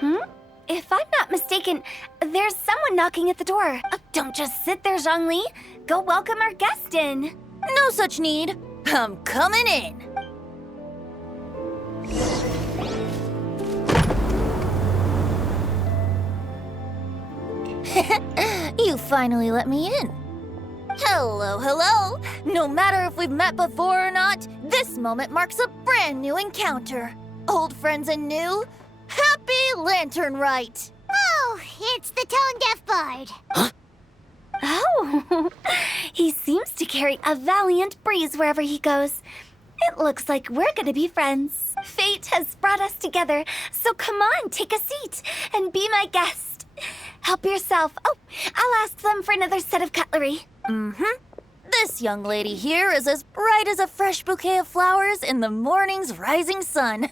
If I'm not mistaken, there's someone knocking at the door. Don't just sit there, Zhongli. Go welcome our guest in. No such need. I'm coming in. You finally let me in. Hello, hello. No matter if we've met before or not, this moment marks a brand new encounter. Old friends and new, happy Lantern Rite. Oh, it's the tone-deaf bard. Oh, he seems to carry a valiant breeze wherever he goes. It looks like we're gonna be friends. Fate has brought us together, so come on, take a seat and be my guest. Help yourself. Oh, I'll ask them for another set of cutlery. This young lady here is as bright as a fresh bouquet of flowers in the morning's rising sun.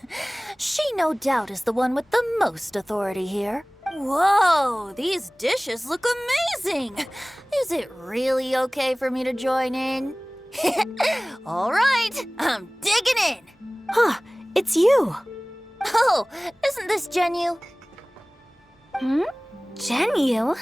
She no doubt is the one with the most authority here. Whoa, these dishes look amazing. Is it really okay for me to join in? All right, I'm digging in. Huh, it's you. Oh, isn't this Genu? Genu?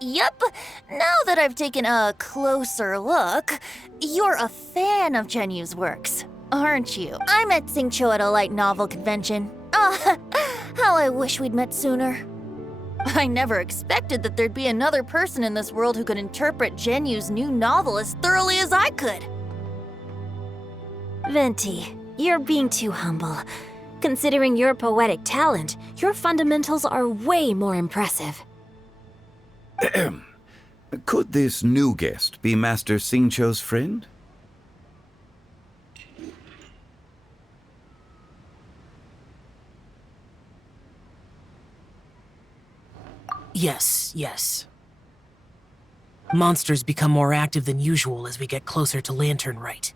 Yep. Now that I've taken a closer look, you're a fan of Genu's works, aren't you? I met Xingqiu at a light novel convention. How I wish we'd met sooner. I never expected that there'd be another person in this world who could interpret Genu's new novel as thoroughly as I could. Venti, you're being too humble. Considering your poetic talent, your fundamentals are way more impressive. Could this new guest be Master Xingqiu's friend? Yes. Monsters become more active than usual as we get closer to Lantern Rite.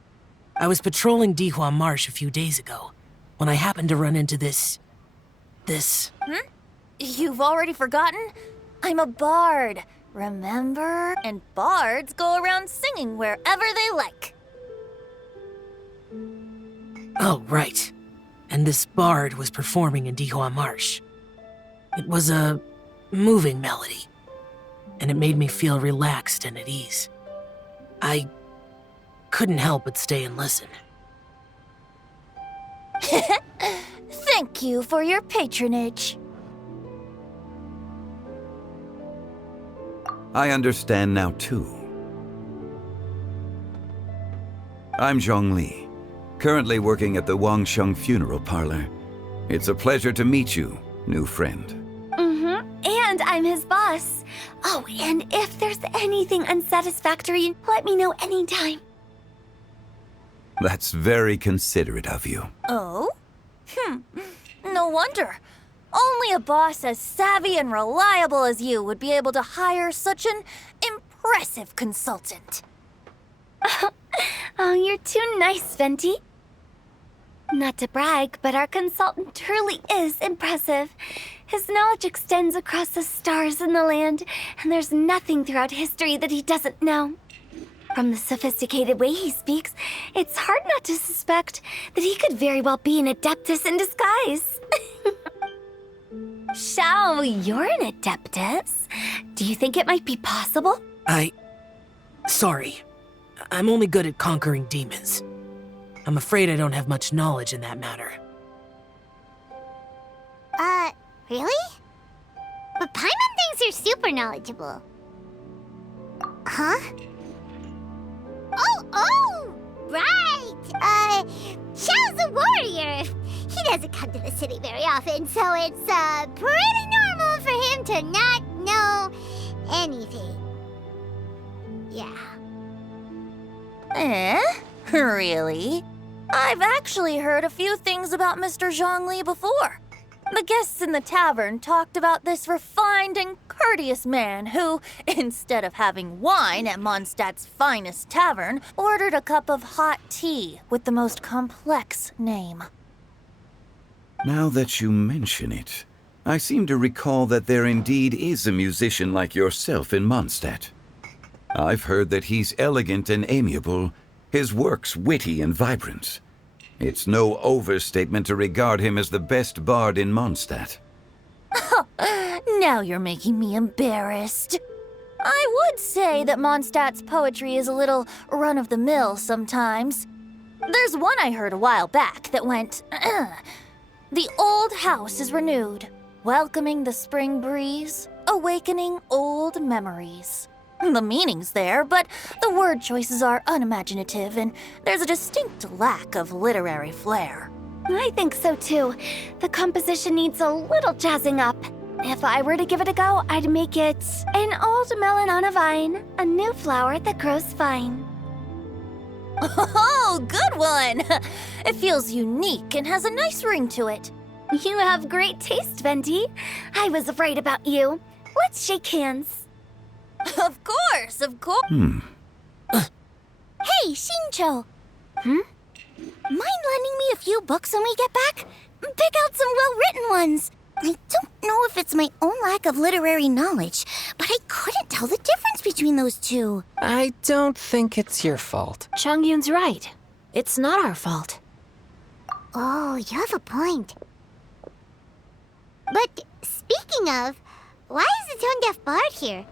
I was patrolling Dihua Marsh a few days ago, when I happened to run into this... You've already forgotten? I'm a bard, remember? And bards go around singing wherever they like. Oh, right. And this bard was performing in Dihua Marsh. It was a moving melody, and it made me feel relaxed and at ease. I couldn't help but stay and listen. Thank you for your patronage. I understand now, too. I'm Zhongli, currently working at the Wangsheng Funeral Parlor. It's a pleasure to meet you, new friend. And I'm his boss. Oh, and if there's anything unsatisfactory, let me know anytime. That's very considerate of you. Oh? No wonder. Only a boss as savvy and reliable as you would be able to hire such an impressive consultant. Oh, you're too nice, Venti. Not to brag, but our consultant truly is impressive. His knowledge extends across the stars and the land, and there's nothing throughout history that he doesn't know. From the sophisticated way he speaks, it's hard not to suspect that he could very well be an Adeptus in disguise. Shao, you're an Adeptus. Do you think it might be possible? Sorry. I'm only good at conquering demons. I'm afraid I don't have much knowledge in that matter. Really? But Paimon thinks you're super knowledgeable. Huh? Oh, right! Xiao's a warrior. He doesn't come to the city very often, so it's, pretty normal for him to not know anything. Yeah. Really? I've actually heard a few things about Mr. Zhongli before. The guests in the tavern talked about this refined and courteous man who, instead of having wine at Mondstadt's finest tavern, ordered a cup of hot tea with the most complex name. Now that you mention it, I seem to recall that there indeed is a musician like yourself in Mondstadt. I've heard that he's elegant and amiable, his works witty and vibrant. It's no overstatement to regard him as the best bard in Mondstadt. Now you're making me embarrassed. I would say that Mondstadt's poetry is a little run-of-the-mill sometimes. There's one I heard a while back that went, "The old house is renewed, welcoming the spring breeze, awakening old memories." The meaning's there, but the word choices are unimaginative, and there's a distinct lack of literary flair. I think so too. The composition needs a little jazzing up. If I were to give it a go, I'd make it an old melon on a vine, a new flower that grows fine. Oh, good one! It feels unique and has a nice ring to it. You have great taste, Venti. I was right about you. Let's shake hands. Of course, of course. Hey, Shincho! Mind lending me a few books when we get back? Pick out some well-written ones. I don't know if it's my own lack of literary knowledge, but I couldn't tell the difference between those two. I don't think it's your fault. Chongyun's right. It's not our fault. Oh, you have a point. But speaking of, why is the tone-deaf bard here?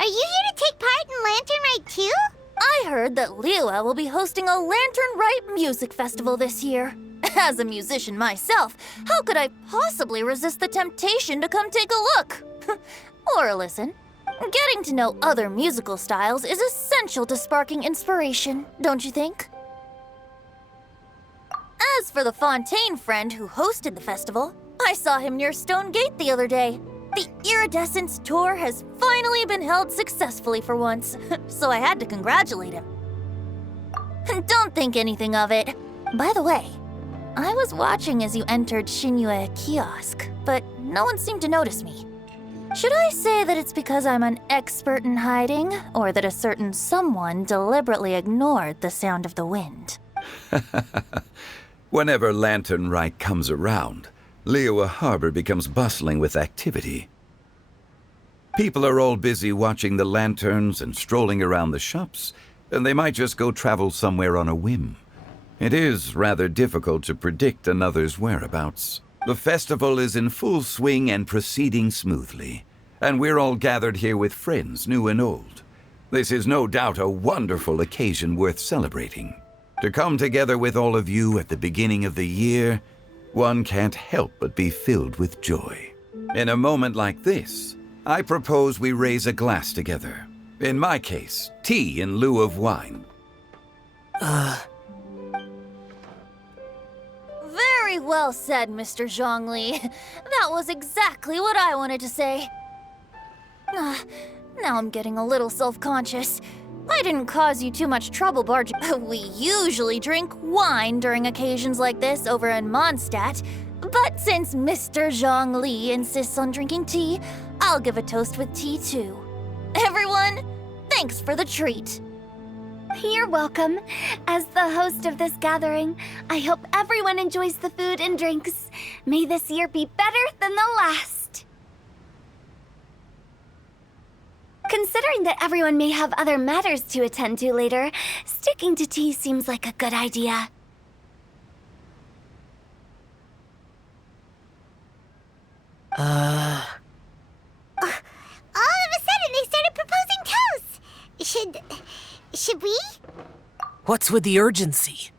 Are you here to take part in Lantern Rite too? I heard that Liua will be hosting a Lantern Rite music festival this year. As a musician myself, how could I possibly resist the temptation to come take a look? Or listen. Getting to know other musical styles is essential to sparking inspiration, don't you think? As for the Fontaine friend who hosted the festival, I saw him near Stone Gate the other day. The Iridescence tour has finally been held successfully for once, so I had to congratulate him. Don't think anything of it. By the way, I was watching as you entered Shinyue Kiosk, but no one seemed to notice me. Should I say that it's because I'm an expert in hiding, or that a certain someone deliberately ignored the sound of the wind? Whenever Lantern Rite comes around, Liua Harbor becomes bustling with activity. People are all busy watching the lanterns and strolling around the shops, and they might just go travel somewhere on a whim. It is rather difficult to predict another's whereabouts. The festival is in full swing and proceeding smoothly, and we're all gathered here with friends, new and old. This is no doubt a wonderful occasion worth celebrating. To come together with all of you at the beginning of the year, one can't help but be filled with joy. In a moment like this, I propose we raise a glass together. In my case, tea in lieu of wine. Very well said, Mr. Zhongli. That was exactly what I wanted to say. Now I'm getting a little self-conscious. I didn't cause you too much trouble, Barge. We usually drink wine during occasions like this over in Mondstadt. But since Mr. Zhongli insists on drinking tea, I'll give a toast with tea too. Everyone, thanks for the treat. You're welcome. As the host of this gathering, I hope everyone enjoys the food and drinks. May this year be better than the last. Considering that everyone may have other matters to attend to later, sticking to tea seems like a good idea. All of a sudden, they started proposing toasts. Should we? What's with the urgency?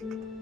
Thank you.